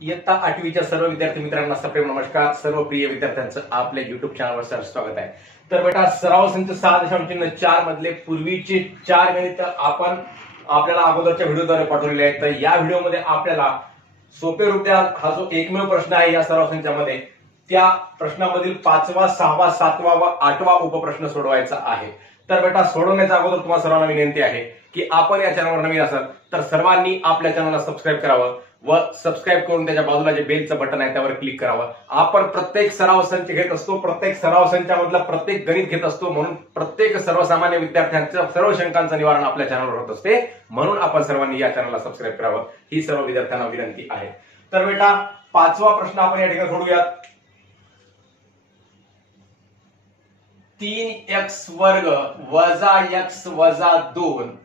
इयत्ता आठवीच्या सर्व विद्यार्थी मित्रांना सप्रेम नमस्कार. सर्व प्रिय विद्यार्थ्यांचं आपल्या युट्यूब चॅनलवर सर स्वागत आहे. तर बेटा सराव संच सहा दशांश चिन्ह चार मधले पूर्वीचे चार गणित आपण आपल्याला अगोदरच्या व्हिडिओद्वारे पाठवलेले आहेत. तर या व्हिडिओमध्ये आपल्याला सोपे रूप द्या. हा जो एकमेव प्रश्न आहे या सराव संचामध्ये त्या प्रश्नामधील पाचवा सहावा सातवा व आठवा उपप्रश्न सोडवायचा आहे. तर बेटा सोडवण्याच्या अगोदर तुम्हाला सर्वांना विनंती आहे की आपण या चॅनलवर नवीन असाल तर सर्वांनी आपल्या चॅनलला सबस्क्राईब करावं. व सबस्क्राईब करून त्याच्या बाजूला जे बेलचं बटन आहे त्यावर क्लिक करावं. आपण प्रत्येक सराव संच घेत असतो प्रत्येक सराव संचामधला प्रत्येक गणित घेत असतो म्हणून प्रत्येक सर्वसामान्य विद्यार्थ्यांचं सर्व शंकांचं निवारण आपल्या चॅनलवर होत असते. म्हणून आपण सर्वांनी या चॅनलला सबस्क्राईब करावं. ही सर्व विद्यार्थ्यांना विनंती आहे. तर बेटा पाचवा प्रश्न आपण या ठिकाणी सोडूयात. तीन एक्स वर्ग वजा एक्स वजा दोन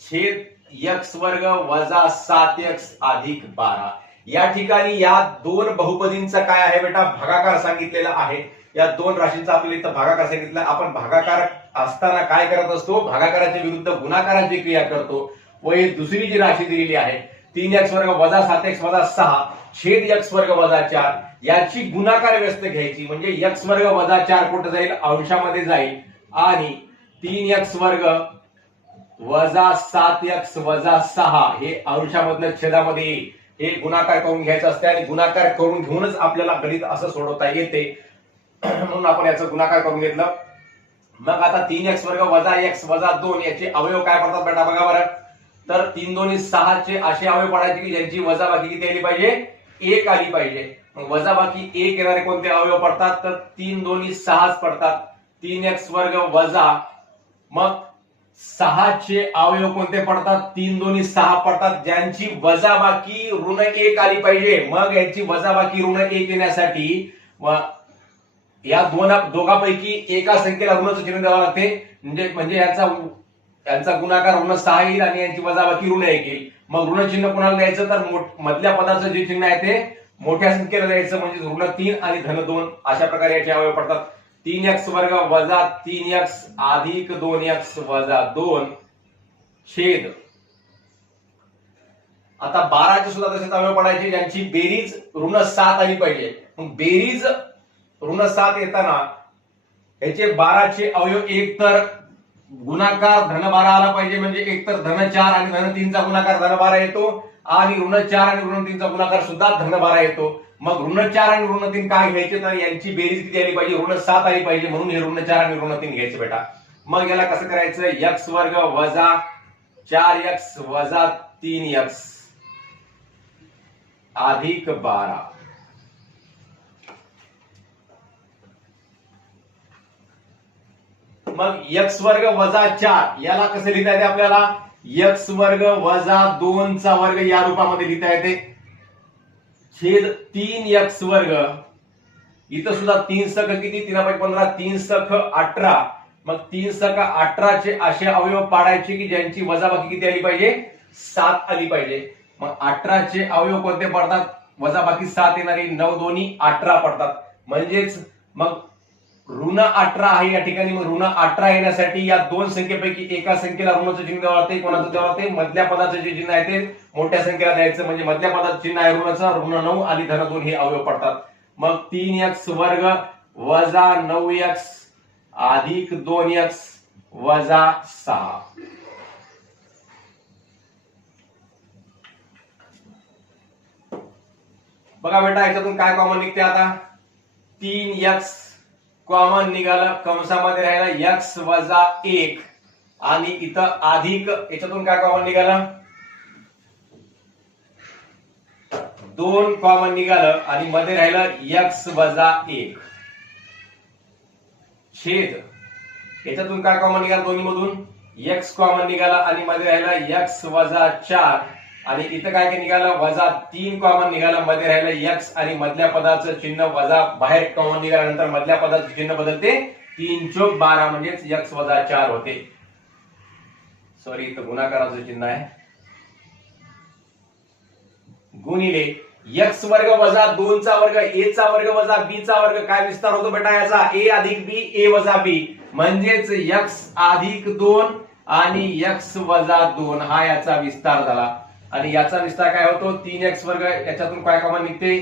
छेद एक्स वर्ग वजा सात एक्स अधिक बारा. या ठिकाणी या दोन बहुपदींचा काय आहे बेटा? भागाकार सांगितलेला आहे. या दोन राशींचा आपल्याला इथं भागाकार सांगितला. आपण भागाकार असताना काय करत असतो? भागाकाराच्या विरुद्ध गुणाकाराची क्रिया करतो. व ही दुसरी जी राशी दिलेली आहे तीन एक्स वर्ग वजा सात एक्स वजा सहा छेद एक्स वर्ग वजा चार याची गुणाकार व्यस्त घ्यायची. म्हणजे एक्स वर्ग वजा चार कुठं जाईल? अंशामध्ये जाईल. आणि तीन एक्स वर्ग वजा सात एक्स वजा सहा हे अंशामधल्या छेदामध्ये येईल हे गुणाकार करून घ्यायचं असते आणि गुणाकार करून घेऊनच आपल्याला गणित असं सोडवता येते. म्हणून आपण याचं गुणाकार करून घेतलं. मग आता तीन एक्स वर्ग वजा एक्स वजा दोन याचे अवयव काय पडतात बेटा बघा बरं. तर तीन दोन्ही सहाचे असे अवयव पडायचे की ज्यांची वजाबाकी किती आली पाहिजे? एक आली पाहिजे. मग वजाबाकी एक येणारे कोणते अवयव पडतात? तर तीन दोन्ही सहाच पडतात. तीन एक्स वर्ग वजा मग सहाचे अवयव कोणते पडतात? तीन दोन्ही सहा पडतात. ज्यांची वजाबाकी ऋण एक आली पाहिजे मग यांची वजाबाकी ऋण एक येण्यासाठी या दोन दोघांपैकी एका संख्येला ऋणाचं चिन्ह द्यावं लागते. म्हणजे म्हणजे याचा यांचा गुणाकार ऋण सहा येईल आणि यांची वजाबाकी ऋण एक येईल. मग ऋण चिन्ह कोणाला द्यायचं? तर मधल्या पदाचं जे चिन्ह आहे ते मोठ्या संख्येला द्यायचं म्हणजे ऋण तीन आणि धन दोन. अशा प्रकारे याचे अवयव पडतात. तीन एक्स वर्ग वजा तीन एक्स अधिक दोन एक्स वजा दोन छेद. आता बाराचे सुद्धा तसेच अवयव पडायचे ज्यांची बेरीज ऋण सात आली पाहिजे. मग बेरीज ऋण सात येताना याचे बाराचे अवयव एक तर गुणाकार धन बारा आला पाहिजे म्हणजे एक तर धन चार आणि धन तीनचा गुणाकार धन बारा येतो आणि ऋण चार आणि ऋण तीनचा गुणाकार सुद्धा धन बारा येतो. मग ऋण चार आणि ऋण तीन काय घ्यायचे? तर यांची बेरीज किती आली पाहिजे? ऋण सात आली पाहिजे म्हणून हे ऋण चार आणि ऋण तीन घ्यायचे बेटा. मग याला कसं करायचं? यक्स वर्ग वजा चार एक्स वजा तीन एक्स अधिक बारा. मग एक्स वर्ग वजा चार याला कसं लिहिता येते आपल्याला? एक्स वर्ग वजा दोनचा वर्ग या रूपामध्ये लिहिता येते. छेद तीन एक्स वर्ग. इथं सुद्धा तीन सख किती? तीन पॉईंट पंधरा तीन सख अठरा. मग तीन सख अठराचे असे अवयव पाडायचे की ज्यांची वजाबाकी किती आली पाहिजे? सात आली पाहिजे. मग अठराचे अवयव कोणते पडतात? वजाबाकी सात येणारी नऊ दोन्ही अठरा पडतात. म्हणजेच मग ऋण अठरा आहे या ठिकाणी. मग ऋण अठरा येण्यासाठी या दोन संख्येपैकी एका संख्येला ऋणाचं चिन्ह द्यावं लागते कोणाचं द्यावं लागते मधल्या पदाचं जे चिन्ह आहे ते मोठ्या संख्येला द्यायचं. म्हणजे मधल्या पदाचं चिन्ह आहे ऋणाचं ऋण नऊ आणि धन दोन हे अवयव पडतात. मग तीन एक्स वर्ग वजा नऊ एक्स अधिक दोन एक्स वजा सहा. बघा बेटा याच्यातून काय कॉमन निघते आता? तीन एक्स कॉमन निघालं कंसामध्ये राहिलं एक्स वजा एक. आणि इथं अधिक याच्यातून काय कॉमन निघालं? दोन कॉमन निघालं आणि मध्ये राहिलं एक्स वजा एक. छेद. याच्यातून काय कॉमन निघालं दोन्ही मधून एक्स कॉमन निघाला आणि मध्ये राहिला एक्स वजा चार. आणि इथं काय काय निघालं? वजा तीन कॉमन निघालं. मध्ये राहिलं एक्स आणि मधल्या पदाचं चिन्ह वजा बाहेर कॉमन निघाल्यानंतर मधल्या पदाचं चिन्ह बदलते. तीन चोक बारा म्हणजेच एक्स वजा चार होते. सॉरी इथं गुणाकाराचं चिन्ह आहे. गुणिले एक्स वर्ग वजा दोनचा वर्ग ए चा वर्ग वजा बी चा वर्ग. काय विस्तार होतो बेटा याचा? ए अधिक बी ए वजा बी म्हणजेच एक्स अधिक दोन आणि एक्स वजा दोन. हा याचा विस्तार झाला. आणि याचा विस्तार काय होतो? तीन एक्स वर्ग याच्यातून काय कॉमन निघते?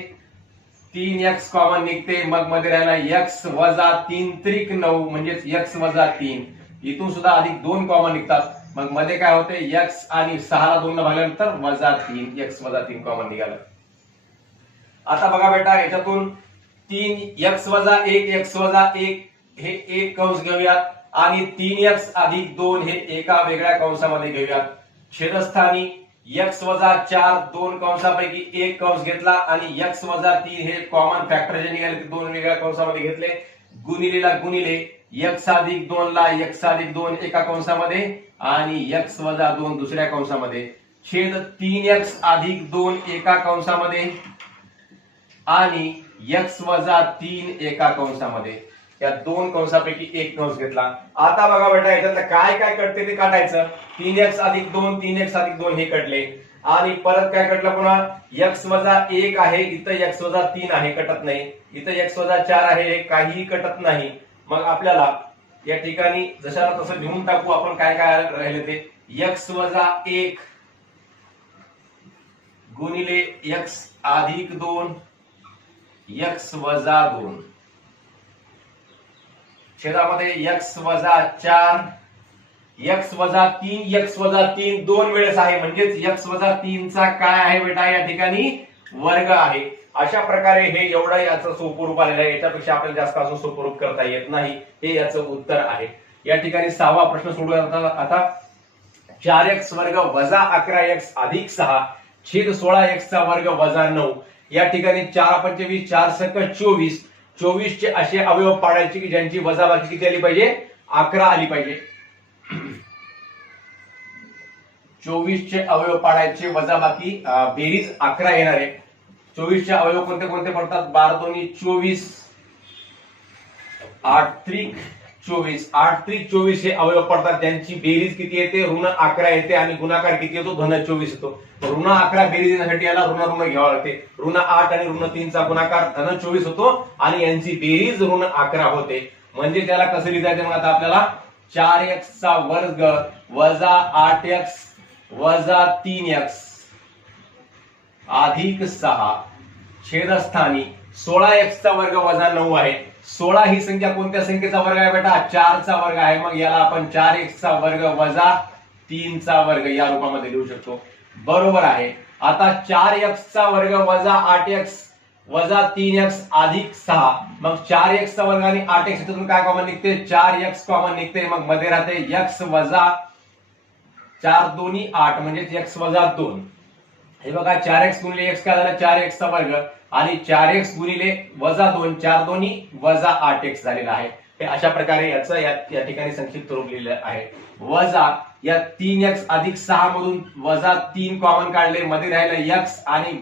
तीन एक्स कॉमन निघते. मग मध्ये राहिला एक्स वजा तीन त्रिक नऊ म्हणजेच एक्स वजा तीन. इथून सुद्धा अधिक दोन कॉमन निघतात. मग मध्ये काय होते? एक्स आणि सहाला दोन भागल्यानंतर वजा तीन एक्स वजा तीन कॉमन निघालं. आता बघा बेटा याच्यातून तीन एक्स वजा एक एक्स वजा एक हे एक कंस घेऊयात आणि तीन एक्स अधिक दोन हे एका वेगळ्या कंसामध्ये घेऊयात छेदस्थानी एक्स वजा चार दोन कंसापैकी एक कंस घेतला आणि एक्स वजा तीन हे कॉमन फॅक्टर जे निघाले ते दोन वेगळ्या कंसामध्ये घेतले. गुणिलेला गुणिले एक्स अधिक दोन ला एक्स अधिक दोन एका कंसामध्ये आणि एक्स वजा दोन दुसऱ्या कंसामध्ये. छेद तीन एक्स अधिक दोन एका कंसामध्ये आणि एक्स वजा तीन एका कंसामध्ये. या दोन कंसापैकी एक कंस घेतला. आता बघा बेटा याच्यातलं काय काय कटते ते काढायचं तीन एक्स अधिक दोन तीन एक्स अधिक दोन हे कटले. आणि परत काय कटलं पुन्हा? एक्स वजा एक आहे इथं एक्स वजा तीन आहे कटत नाही. इथं एक्स वजा चार आहे काहीही कटत नाही. मग आपल्याला या ठिकाणी जशाला तसं लिहून टाकू आपण काय काय राहिले ते. एक्स वजा एक गुणिले एक्स अधिक दोन एक्स वजा दोन. छेदामध्ये एक्स वजा चार एक्स वजा तीन एक्स वजा तीन दोन वेळेस आहे. म्हणजेच एक्स वजा तीनचा काय आहे बेटा? या ठिकाणी वर्ग आहे. अशा प्रकारे हे एवढं याचं सोपरूप आलेलं आहे. याच्यापेक्षा आपल्याला जास्त असं सोपरूप करता येत नाही. हे याचं उत्तर आहे. या ठिकाणी सहावा प्रश्न सोडूया आता आता. चार एक्स वर्ग वजा अकरा एक्स अधिक सहा छेद सोळा एक्सचा वर्ग वजा नऊ. या ठिकाणी चार पंचवीस चार सक चोवीस चोवीस चे असे अवयव पाडायचे की ज्यांची वजाबाकी किती आली पाहिजे? अकरा आली पाहिजे. चोवीस चे अवयव पाडायचे वजाबाकी बेरीज अकरा येणार आहे. चोवीस चे अवयव कोणते कोणते पडतात? बारा दोन्ही चोवीस. आठ त्रिक चोवीस. आठ त्रिक चोवीस हे अवयव पडतात. त्यांची बेरीज किती येते? ऋण अकरा येते आणि गुणाकार किती येतो? धन चोवीस येतो. ऋण अकरा बेरीज येण्यासाठी याला ऋण ऋण घ्यावा लागते. ऋण आठ आणि ऋण तीनचा गुणाकार धन चोवीस होतो आणि यांची बेरीज ऋण अकरा होते. म्हणजे त्याला कसं लिहिता मग आता आपल्याला? चार एक्स चा वर्ग वजा आठ एक्स वजा तीन एक्स अधिक सहा. छेदस्थानी सोळा एक्सचा वर्ग वजा नऊ आहे. सोळा ही संख्या कोणत्या संख्येचा वर्ग आहे बेटा? चारचा वर्ग आहे. मग याला आपण चार एकचा वर्ग वजा तीनचा वर्ग या रूपामध्ये लिहू शकतो. बरोबर आहे. आता चार एक्सचा वर्ग वजा आठ एक्स वजा तीन एक्स अधिक सहा. मग चार एक्सचा वर्ग आणि आठ एक्स याच्यातून काय कॉमन निघते? चार एक्स कॉमन निघते. मग मध्ये राहते एक्स वजा चार दोन्ही आठ. म्हणजे एक्स वजा दोन. हे बघा चार एक्स गुणले एक्स काय झालं? चार एक्सचा वर्ग. आणि चार एक्स गुणिले वजा दोन चार दोन्ही वजा आठ एक्स झालेला आहे. हे अशा प्रकारे याचं या या ठिकाणी संक्षिप्त रूप लिहिलं आहे. वजा या तीन एक्स अधिक सहा मधून वजा तीन कॉमन काढले मध्ये राहिलं एक्स आणि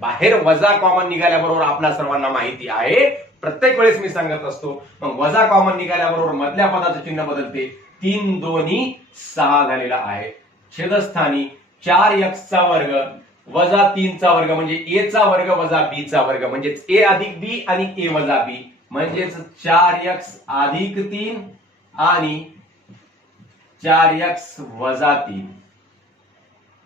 बाहेर वजा कॉमन निघाल्याबरोबर आपल्या सर्वांना माहिती आहे. प्रत्येक वेळेस मी सांगत असतो मग वजा कॉमन निघाल्याबरोबर मधल्या पदाचं चिन्ह बदलते. तीन दोन्ही सहा झालेला आहे. छेदस्थानी चार एक्सचा वर्ग वजा तीनचा वर्ग म्हणजे ए चा वर्ग वजा बी चा वर्ग. म्हणजेच ए अधिक बी आणि ए वजा बी. म्हणजेच चार एक्स अधिक तीन आणि चार एक्स वजा तीन.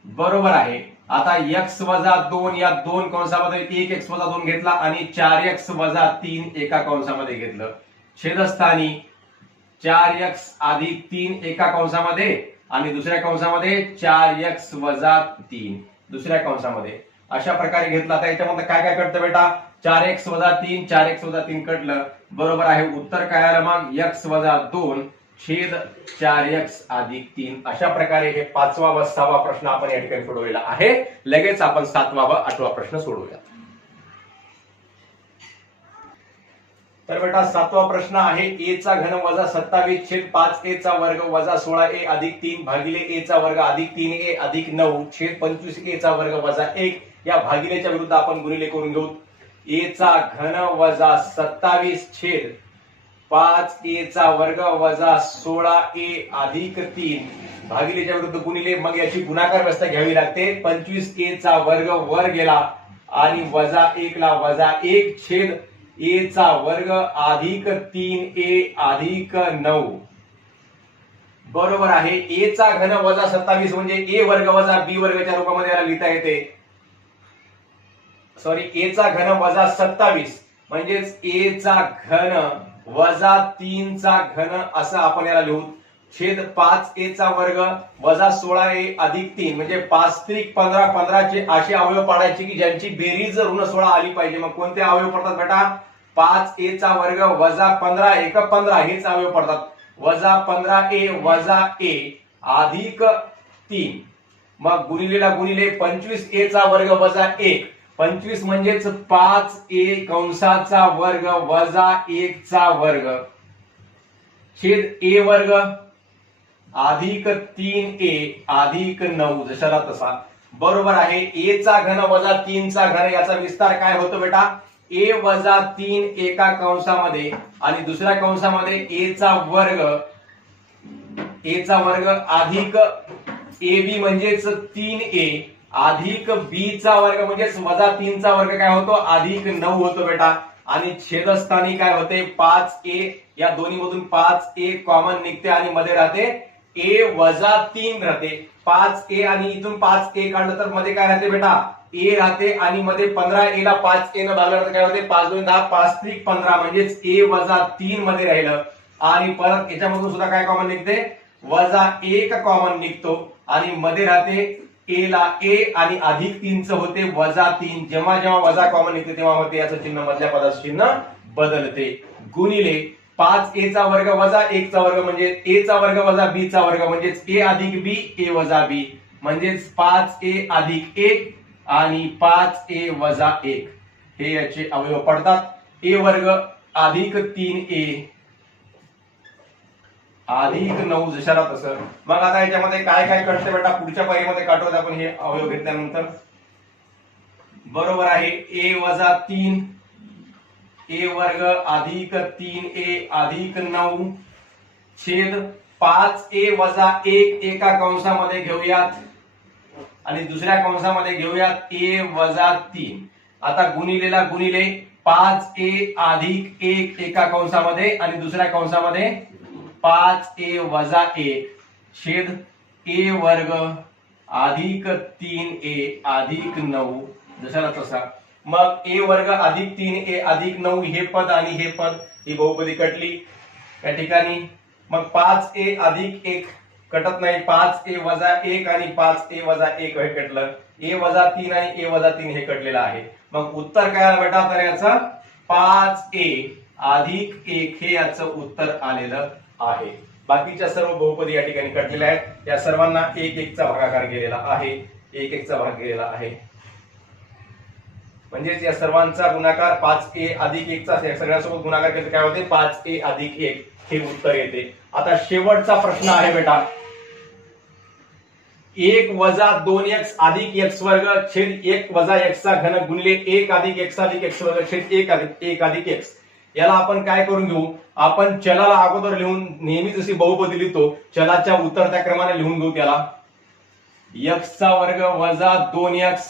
बरोबर आहे. आता एक्स वजा दोन या दोन कंसामध्ये एक एक्स वजा दोन घेतला आणि चार एक्स वजा तीन एका कंसामध्ये घेतलं. छेदस्थानी चार एक्स अधिक तीन एका कंसामध्ये आणि दुसऱ्या कंसामध्ये चार एक्स वजा तीन. दुसऱ्या कंसामध्ये. अशा प्रकारे घेतला. तर याच्यामध्ये काय काय कटतं बेटा? चार एक्स वजा तीन चार एक्स वजा तीन कटलं. बरोबर आहे. उत्तर काय आलं मग? एक्स वजा दोन छेद चार एक्स अधिक तीन. अशा प्रकारे हे पाचवा व सहावा प्रश्न आपण या ठिकाणी सोडवलेला आहे. लगेच आपण सातवा व आठवा प्रश्न सोडवूया तर बेटा सातवा प्रश्न आहे ए चा घन वजा सत्तावीस छेद पाच ए चा वर्ग वजा सोळा ए अधिक तीन भागिले ए चा वर्ग अधिक तीन ए अधिक नऊ छेद पंचवीस ए चा वर्ग वजा एक. या भागिलेच्या विरुद्ध आपण गुणिले करून घेऊ. ए चा घन वजा सत्तावीस छेद पाच ए चा वर्ग वजा सोळा ए अधिक तीन. भागिलेच्या विरुद्ध गुणिले मग याची गुणाकार व्यवस्था घ्यावी लागते. पंचवीस ए चा वर्ग वर गेला आणि वजा एक ला वजा एक छेद ए चा वर्ग अधिक तीन ए अधिक नऊ. बरोबर आहे. ए चा घन वजा सत्तावीस म्हणजे ए वर्ग वजा बी वर्गच्या रूपामध्ये याला लिहिता येते. सॉरी ए चा घन वजा सत्तावीस म्हणजेच ए चा घन वजा तीन चा घन असं आपण याला लिहू. छेद पाच ए चा वर्ग वजा सोळा ए अधिक तीन म्हणजे पाच त्रिक पंधरा पंधराचे असे अवयव पाडायचे की ज्यांची बेरीज ऋण सोळा आली पाहिजे. मग कोणते अवयव पडतात बेटा? पाच ए चा वर्ग वजा पंधरा एक पंधरा हेच अवयव पडतात. वजा पंधरा ए वजा ए अधिक तीन. मग गुणिलेला गुणिले पंचवीस ए चा वर्ग वजा एक. पंचवीस म्हणजेच पाच ए कंसाचा वर्ग वजा एक चा वर्ग. छेद ए वर्ग अधिक तीन ए अधिक नऊ जशाला तसा. बरोबर आहे ए चा घन वजा तीन चा घन याचा विस्तार काय होतो बेटा? ए वजा तीन एका कंसामध्ये आणि दुसऱ्या कंसामध्ये ए चा वर्ग ए चा वर्ग अधिक ए बी म्हणजेच तीन ए अधिक बी चा वर्ग म्हणजेच वजा तीनचा वर्ग काय होतो? अधिक नऊ होतो बेटा. आणि छेदस्थानी काय होते? पाच ए या दोन्ही मधून पाच ए कॉमन निघते आणि मध्ये राहते ए वजा तीन राहते. पाच ए आणि इथून पाच ए काढलं तर मध्ये काय राहते बेटा? ए राहते आणि मध्ये पंधरा ए ला पाच ए न भागलं तर काय होते? पाच दोन दहा पाच त्रिक पंधरा म्हणजेच ए वजा तीन मध्ये राहिलं. आणि परत याच्यामधून सुद्धा काय कॉमन निघते? वजा एक कॉमन निघतो. आणि मध्ये राहते ए ला ए आणि अधिक तीनच होते वजा तीन. जेव्हा जेव्हा वजा कॉमन निघते तेव्हा होते याचं चिन्ह मधल्या पदाचं चिन्ह बदलते. गुणिले पाच ए चा वर्ग वजा एक चा वर्ग म्हणजे ए चा वर्ग वजा बी चा वर्ग म्हणजेच ए अधिक बी ए वजा बी. म्हणजेच पाच ए अधिक एक आणि पाच ए वजा एक. हे याचे अवयव पडतात. ए वर्ग अधिक तीन ए. अधिक नऊ जशाला तसं. मग आता याच्यामध्ये काय काय कळते बेटा? पुढच्या पायरीमध्ये काढतो आपण हे अवयव घेतल्यानंतर. बरोबर आहे. ए वजा तीन. ए वर्ग अधिक तीन ए अधिक नऊ. छेद पाच ए वजा एक एका कंसामध्ये घेऊयात. आणि दुसऱ्या कंसामध्ये घेऊयात ए वजा तीन. आता गुणिलेला गुणिले पाच ए अधिक एक एका कंसामध्ये आणि दुसऱ्या कंसामध्ये पाच ए वजा एक. छेद ए वर्ग अधिक तीन ए अधिक नऊ. जशाला तसा. मग ए वर्ग अधिक तीन ए अधिक नऊ हे पद आणि हे पद ही बहुपदी कटली. या ठिकाणी. मग पाच ए अधिक एक कटत नाही. पाच ए वजा एक आणि पाच ए वजा एक हे कटलं. ए वजा तीन आणि ए वजा तीन हे कटलेलं आहे. मग उत्तर काय आलं बेटा तर याचं? पाच ए अधिक एक हे याचं उत्तर आलेलं आहे. बाकीच्या सर्व बहुपदी या ठिकाणी कटलेल्या आहेत. या सर्वांना एक एकचा भागाकार गेलेला आहे. एक एकचा भाग गेलेला आहे. म्हणजेच या सर्वांचा गुणाकार पाच ए अधिक एकचा सगळ्यांसोबत गुणाकार केला काय होते? पाच ए अधिक एक हे उत्तर येते. आता शेवटचा प्रश्न आहे बेटा. एक वजा दोन एक्स अधिक एक्स वर्ग छेद एक वजा एक्सचा घन गुणले एक अधिक एक्स अधिक एक्स वर्ग छेद एक अधिक एक अधिक एक्स याला आपण काय करून घेऊ? आपण चलाला अगोदर लिहून नेहमी जशी बहुपदी लिहितो चलाच्या उतरत्या क्रमाने लिहून घेऊ त्याला. एक्सचा वर्ग वजा दोन एक्स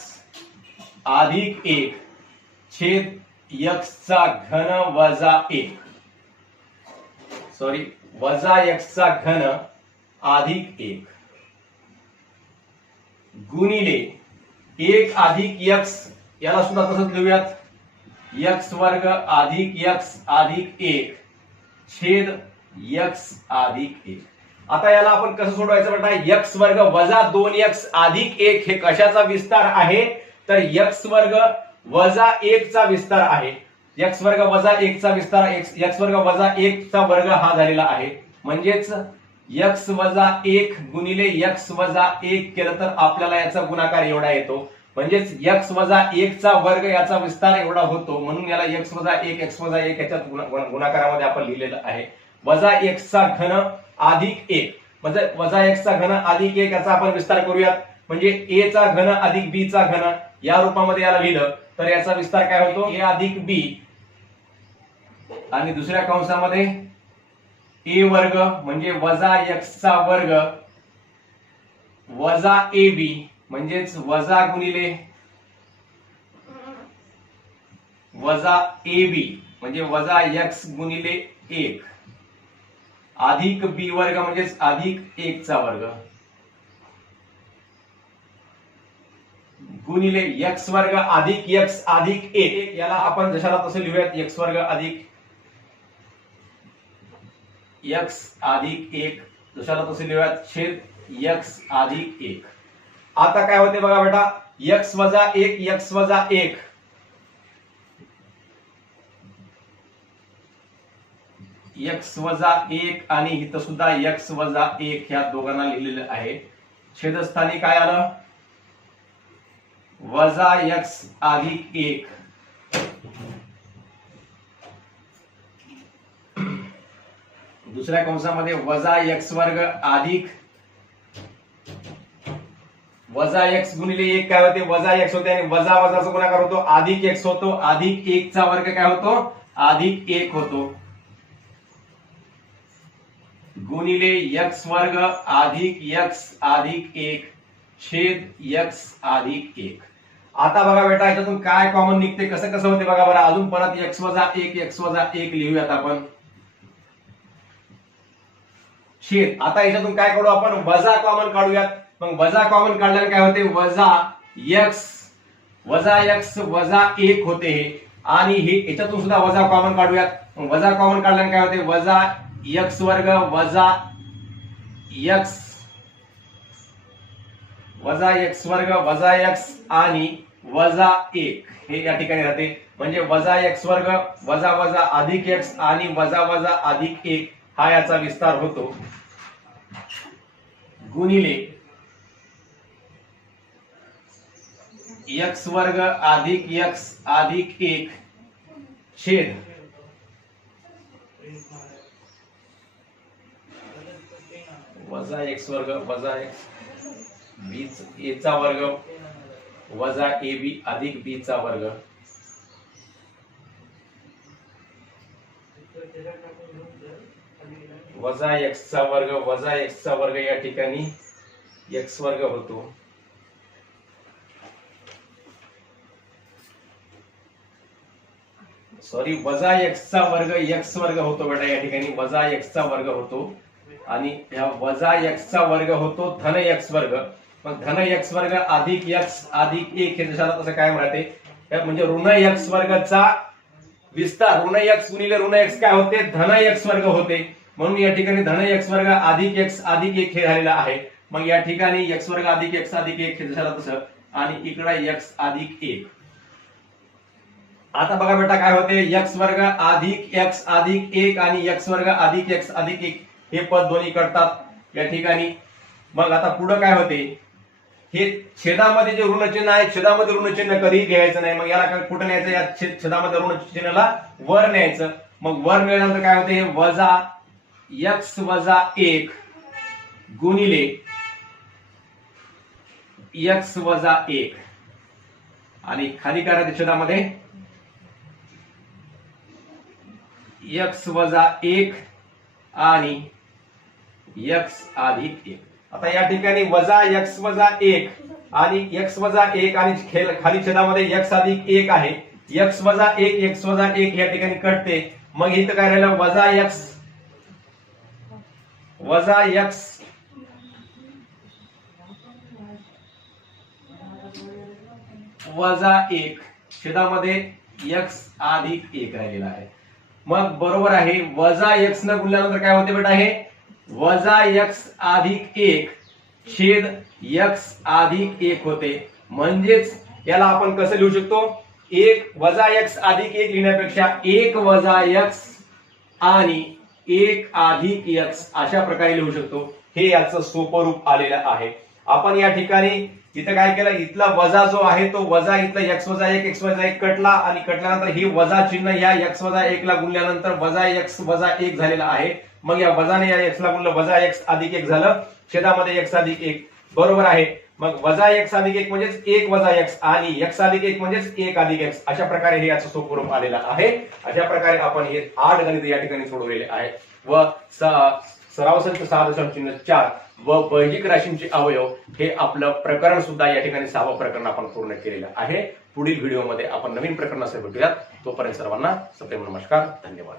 अधिक एक छेद एक्सचा घन वजा एक. सॉरी वजा एक्सचा घन अधिक एक. गुणिले एक अधिक एक्स याला सुद्धा तसंच लिहूयात. एक्स वर्ग अधिक एक्स अधिक एक छेद एक्स अधिक एक. आता याला आपण कसं सोडवायचं म्हणता एक्स वर्ग वजा दोन एक्स अधिक एक हे कशाचा विस्तार आहे? तर एक्स वर्ग वजा एक चा विस्तार आहे. एक्स वर्ग वजा एक चा विस्तार एक्स वर्ग वजा एक चा वर्ग हा झालेला आहे. म्हणजेच एक्स वजा एक गुणिले एक्स वजा एक केलं तर आपल्याला याचा गुणाकार एवढा येतो. म्हणजेच एक्स वजा एक चा वर्ग याचा विस्तार एवढा होतो म्हणून याला एक्स वजा एक एक्स वजा एक याच्यात गुणाकारामध्ये आपण लिहिलेलं आहे. वजा एक्सचा घन अधिक एक. म्हणजे वजा एक्सचा घन अधिक एक याचा आपण विस्तार करूयात. म्हणजे ए चा घन अधिक बी चा घन या रूपामध्ये याला लिहिलं तर याचा विस्तार काय होतो? ए अधिक बी आणि दुसऱ्या कंसामध्ये? ए वर्ग म्हणजे वजा एक्सचा वर्ग. वजा ए बी म्हणजेच वजा गुणिले वजा ए बी म्हणजे वजा एक्स गुणिले एक. अधिक बी वर्ग म्हणजेच अधिक एक चा वर्ग. गुणिले एक्स वर्ग अधिक एक्स अधिक एक. याला आपण जशाला तसं लिहूयात एक्स वर्ग अधिक एक्स अधिक एक जशाला तसे लिहूयात छेद एक्स अधिक एक. आता काय होते बघा बेटा एक्स वजा एक एक्स वजा एक. एक्स वजा एक आणि इथं सुद्धा एक्स वजा एक ह्या दोघांना लिहिलेलं आहे. छेदस्थानी काय आलं? वजा एक्स अधिक एक. दुसऱ्या कंसामध्ये वजा एक्स वर्ग अधिक वजा एक्स गुणिले एक काय होते? वजा एक्स होते आणि वजा वजाचा गुणाकार होतो. अधिक एक्स होतो. अधिक एक चा वर्ग काय होतो? अधिक एक होतो. गुणिले एक्स वर्ग अधिक एक्स अधिक एक छेद एक्स अधिक एक. आता बघा बेटा याच्यातून काय कॉमन निघते? कसं कसं होते बघा बरं. अजून परत एक्स वजा एक एक्स वजा एक लिहूयात आपण. छेद आता याच्यातून काय करू आपण? वजा कॉमन काढूयात. मग वजा कॉमन काढल्याने काय होते? वजा एक्स वजा एक्स वजा एक होते. हे आणि हे याच्यातून सुद्धा वजा कॉमन काढूयात. मग वजा कॉमन काढल्याने काय होते? वजा एक्स वर्ग वजा एक्स वजा एक्स वर्ग वजा एक्स आणि वजा एक. हे या ठिकाणी राहते. म्हणजे वजा एक्स वर्ग वजा वजा अधिक एक्स आणि वजा वजा अधिक एक. हा याचा विस्तार होतो. गुणिले एक्स वर्ग अधिक एक्स अधिक एक छेद वजा एक्स वर्ग वजा एक्स बी ए चा वर्ग वजा ए बी अधिक बी चा वर्ग. वजा एक्स चा वर्ग वजा एक्स चा वर्ग या ठिकाणी एक्स वर्ग होतो. सॉरी वजा एक्स चा वर्ग एक्स वर्ग होतो बेटा या ठिकाणी. वजा एक्स चा वर्ग होतो. आणि ह्या वजा एक्स चा वर्ग होतो धन एक्स वर्ग. मग धन एक्स वर्ग अधिक एक्स अधिक एक हे जशाला तसं काय राहते म्हणजे ऋण एक्स वर्गचा विस्तार. ऋण एक्स गुणिले ऋण एक्स काय होते? धन एक्स वर्ग होते. म्हणून या ठिकाणी धन एक्स वर्ग अधिक एक्स अधिक एक हे झालेला आहे. मग या ठिकाणी एक्स वर्ग अधिक एक्स अधिक एक हे झालं तसं आणि इकडे एक्स अधिक एक. आता बघा बेटा काय होते? एक्स वर्ग अधिक एक्स अधिक एक आणि एक्स वर्ग अधिक एक्स अधिक एक हे पद दोन्ही करतात या ठिकाणी मग आता पुढं काय होते? हे छेदामध्ये जे ऋणचिन्ह आहे छेदामध्ये ऋणचिन्ह कधीही घ्यायचं नाही. मग याला काय कुठं न्यायचं? या छेदामध्ये ऋणचिन्हाला वर न्यायचं. मग वर मिळाल्यानंतर काय होते? हे वजा एक्स वजा एक गुणिले एक्स वजा एक. आणि खाली काय राहते छेदामध्ये? एक्स वजा एक आणि एक्स अधिक एक. आता या ठिकाणी वजा एक्स वजा एक आणि एक्स वजा एक आणि खेल- खाली छेदामध्ये एक्स अधिक एक आहे. एक्स वजा एक एक्स वजा एक या ठिकाणी कटते. मग इथं काय राहिलं? वजा एक्स वजा एक्स वजा एक. छेदामध्ये एक्स अधिक एक राहिलेला आहे. मग बरोबर आहे वजा एक्स न गुणल्यानंतर काय होते बेटा हे? वजा एक्स अधिक एक छेद एक्स अधिक एक होते. म्हणजेच याला आपण कसं लिहू शकतो? एक वजा एक्स अधिक एक लिहिण्यापेक्षा एक वजा एक्स आणि एक अधिक एक्स अशा प्रकारे लिहू शकतो. हे याचं सोपं रूप आलेलं आहे. आपण या ठिकाणी इथं काय केलं? इथला वजा जो आहे तो वजा इथला एक्स वजा एक एक्स वजा एक कटला आणि कटल्यानंतर ही वजा चिन्ह या एक्स वजा एक ला गुणल्यानंतर वजा एक्स वजा एक झालेला आहे. मग या वजाने या एक्स ला गुणलं वजा एक्स अधिक एक झालं. छेदामध्ये एक्स अधिक एक. बरोबर आहे. मग वजा एक्स अधिक एक म्हणजेच एक वजा एक्स आणि एक्स अधिक एक म्हणजेच एक अधिक एक्स अशा प्रकारे हे याचं सोपं आलेलं आहे. अशा प्रकारे आपण हे आठ गणित या ठिकाणी सोडवलेले आहे. व स- सराव संच सहा दशांश चिन्ह चार व वैदिक राशींचे अवयव हे आपलं प्रकरण सुद्धा या ठिकाणी सहावं प्रकरण आपण पूर्ण केलेलं आहे. पुढील व्हिडिओमध्ये आपण नवीन प्रकरणासह भेटूयात. तोपर्यंत सर्वांना सप्रेम नमस्कार. धन्यवाद.